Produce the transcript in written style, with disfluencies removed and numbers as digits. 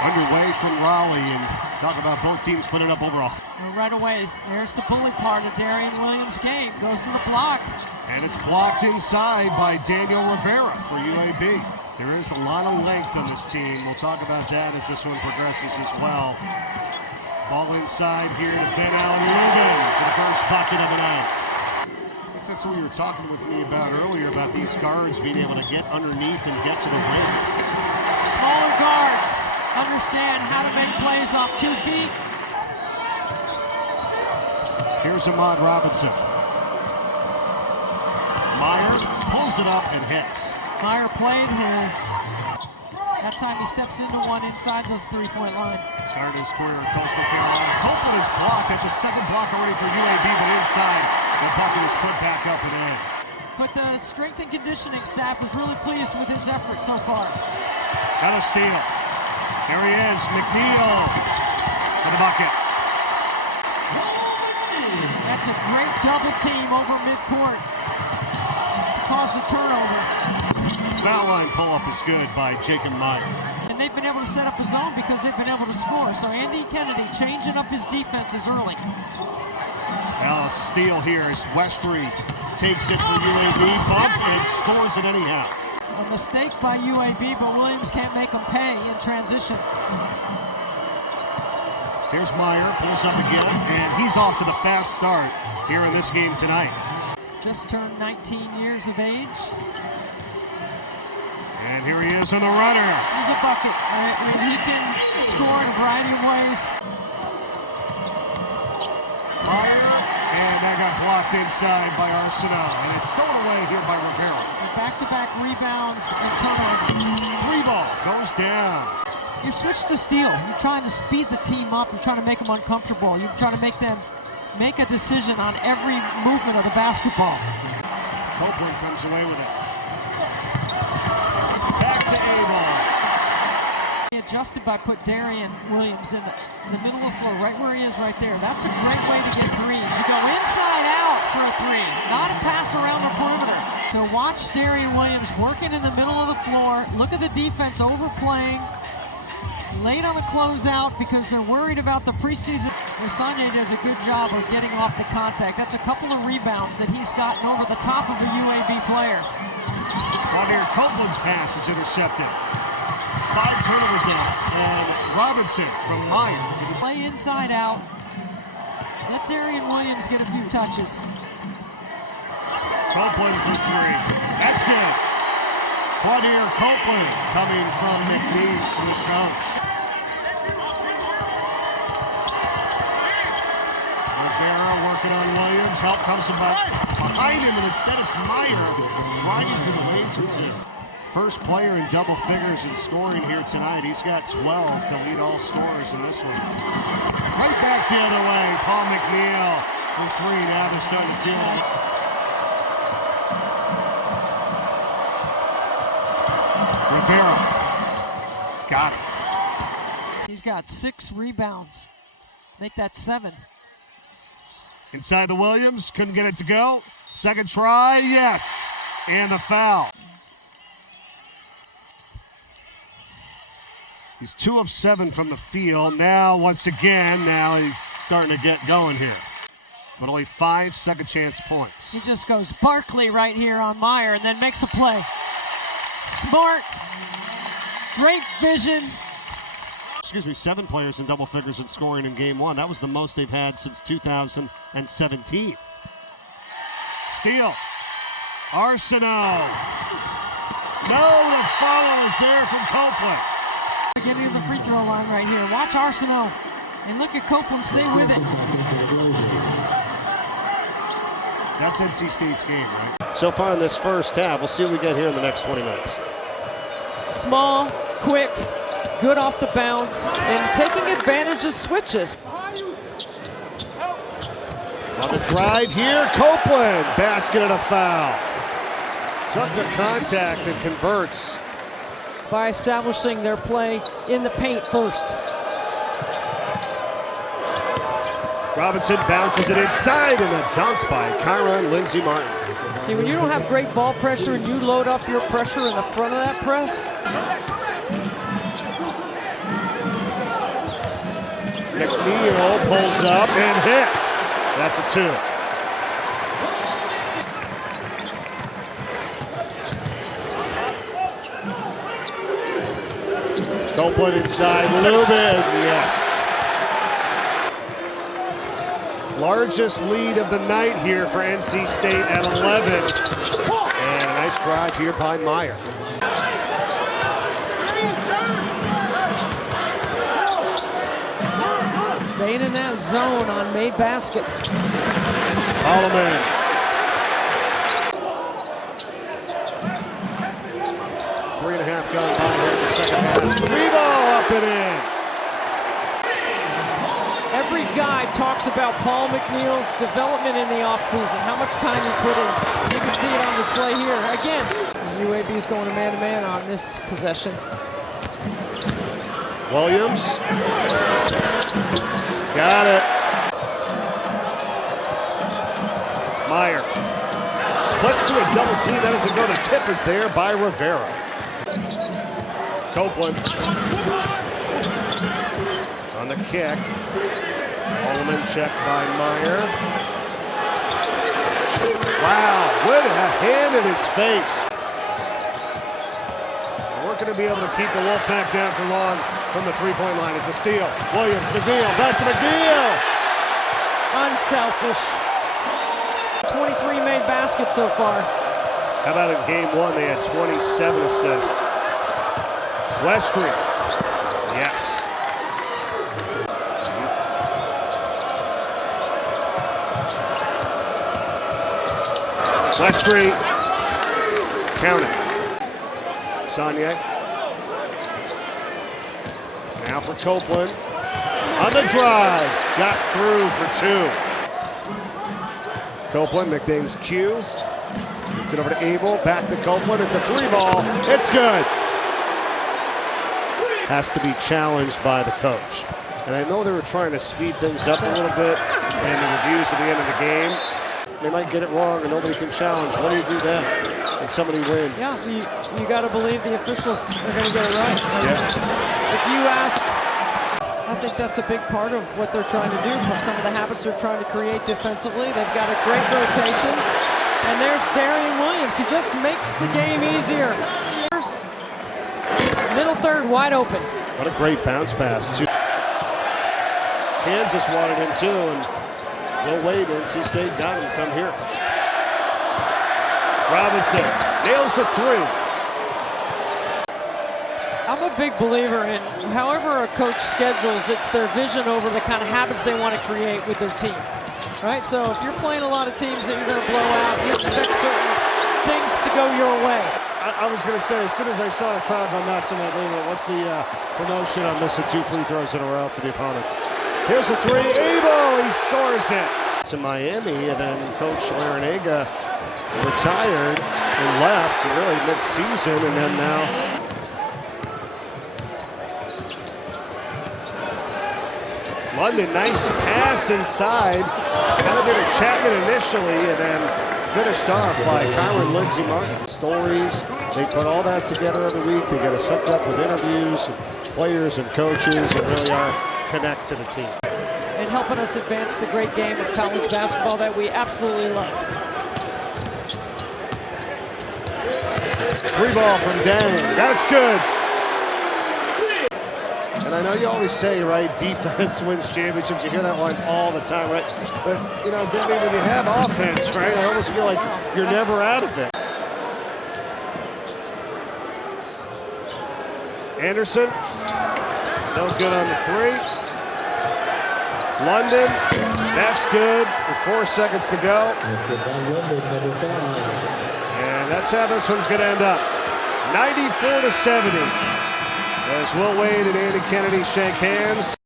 underway from Raleigh, and talk about both teams putting up over right away. There's the bully part of Darrion Williams' game. Goes to the block. And it's blocked inside by Daniel Rivera for UAB. There is a lot of length on this team. We'll talk about that as this one progresses as well. Ball inside here to Van Allen for the first bucket of the night. That's what you were talking with me about earlier, about these guards being able to get underneath and get to the rim. Smaller guards understand how to make plays off 2 feet. Here's Ahmad Robinson. Meyer pulls it up and hits. Meyer played his. That time he steps into one inside the three-point line. Started his career in Coastal Carolina. Copeland is blocked. That's a second block already for UAB, but inside. The bucket is put back up and in. But the strength and conditioning staff is really pleased with his effort so far. Got a steal. There he is, McNeil for the bucket. That's a great double team over midcourt to cause the turnover. Foul line pull-up is good by Jacob Meyer. And they've been able to set up a zone because they've been able to score. So Andy Kennedy changing up his defenses early. Well, it's a steal here as Westry takes it for UAB, bumps and scores it anyhow. A mistake by UAB, but Williams can't make them pay in transition. Here's Meyer, pulls up again, and he's off to the fast start here in this game tonight. Just turned 19 years of age. And here he is on the runner. He's a bucket. He can score in a variety of ways. Meyer, and that got blocked inside by Arsenault, and it's stolen away here by Rivera. Back-to-back rebounds and turnovers. 3-ball goes down. You switch to steal. You're trying to speed the team up. You're trying to make them uncomfortable. You're trying to make them make a decision on every movement of the basketball. Copeland comes away with it. Back to A-ball. He adjusted by put Darrion Williams in the middle of the floor, right where he is right there. That's a great way to get threes. You go inside out for a three, not a pass around the perimeter. To watch Darrion Williams working in the middle of the floor. Look at the defense overplaying. Late on the closeout because they're worried about the preseason. Versailles does a good job of getting off the contact. That's a couple of rebounds that he's gotten over the top of a UAB player. Quadir Copeland's pass is intercepted. 5 turnovers now. And Robinson from Meyer. Play inside out. Let Darrion Williams get a few touches. Copeland for 3. That's good. Quadir Copeland coming from McNeil Jr. coach. Rivera working on Williams. Help comes from behind him, and instead it's Meyer driving through the lane for 2. First player in double figures in scoring here tonight. He's got 12 to lead all scorers in this one. Right back the other way. Paul McNeil for 3. Now they're starting to feel it. Rivera. Got it. He's got 6 rebounds. Make that 7. Inside the Williams. Couldn't get it to go. Second try. Yes. And the foul. He's 2 of 7 from the field. Now, once again, he's starting to get going here. But only 5 second chance points. He just goes Barkley right here on Meyer and then makes a play. Smart. Great vision. 7 players in double figures in scoring in game 1. That was the most they've had since 2017. Steal. Arsenault. No, the follow is there from Copeland. Getting to the free throw line right here. Watch Arsenault. And look at Copeland stay with it. That's NC State's game, right? So far in this first half, we'll see what we get here in the next 20 minutes. Small, quick, good off the bounce, and taking advantage of switches. On the drive here, Copeland, basket and a foul. Took the contact and converts. By establishing their play in the paint first. Robinson bounces it inside and a dunk by Kyron Lindsey Martin. See, when you don't have great ball pressure and you load up your pressure in the front of that press, McNeil pulls up and hits. That's a 2. Copeland inside, a little bit, yes. Largest lead of the night here for NC State at 11. And a nice drive here by Meyer. Staying in that zone on made baskets. Hollaman. Three and a half gone by here in the second half. Three ball up and in. Every guy talks about Paul McNeil's development in the offseason, how much time he put in. You can see it on display here. Again, UAB is going to man on this possession. Williams. Got it. Meyer. Splits to a double team. That doesn't go. The tip is there by Rivera. Copeland. On the kick. Hollaman checked by Meyer. Wow, what a hand in his face. We're going to be able to keep the Wolfpack down for long from the three-point line. It's a steal. Williams, McNeil, back to McNeil. Unselfish. 23 made baskets so far. How about in game 1, they had 27 assists. Westry, yes. Westry, count it. Saunier. Now for Copeland. On the drive. Got through for 2. Copeland, nicknames Q. Gets it over to Abel. Back to Copeland. It's a 3-ball. It's good. Has to be challenged by the coach. And I know they were trying to speed things up a little bit in the reviews at the end of the game. They might get it wrong and nobody can challenge. What do you do then when somebody wins? Yeah, you got to believe the officials are going to get it right. Yeah. If you ask, I think that's a big part of what they're trying to do. From some of the habits they're trying to create defensively. They've got a great rotation. And there's Darrion Williams. He just makes the game easier. Middle third wide open. What a great bounce pass. Kansas wanted him too, and Will Wade, NC State got him to come here. Robinson nails a 3. I'm a big believer in however a coach schedules, it's their vision over the kind of habits they want to create with their team. Right? So if you're playing a lot of teams that you're going to blow out, you expect certain things to go your way. I was going to say, as soon as I saw the crowd go nuts, I'm like, wait a minute, what's the promotion on missing 2 free throws in a row for the opponents? Here's a 3, Abel, he scores it. To Miami, and then Coach Larinaga retired and left really mid-season, and then now London, nice pass inside. Kind of did a Chapman initially, and then finished off by Kyron Lindsey Martin. Stories, they put all that together every week. They get us hooked up with interviews, and players and coaches, and really are connect to the team. And helping us advance the great game of college basketball that we absolutely love. 3-ball from Dang. That's good. And I know you always say, right, defense wins championships. You hear that line all the time, right? But, you know, Debbie, when you have offense, right, I almost feel like you're never out of it. Anderson, no good on the 3. London, that's good with 4 seconds to go. And that's how this one's going to end up. 94-70. As Will Wade and Andy Kennedy shake hands.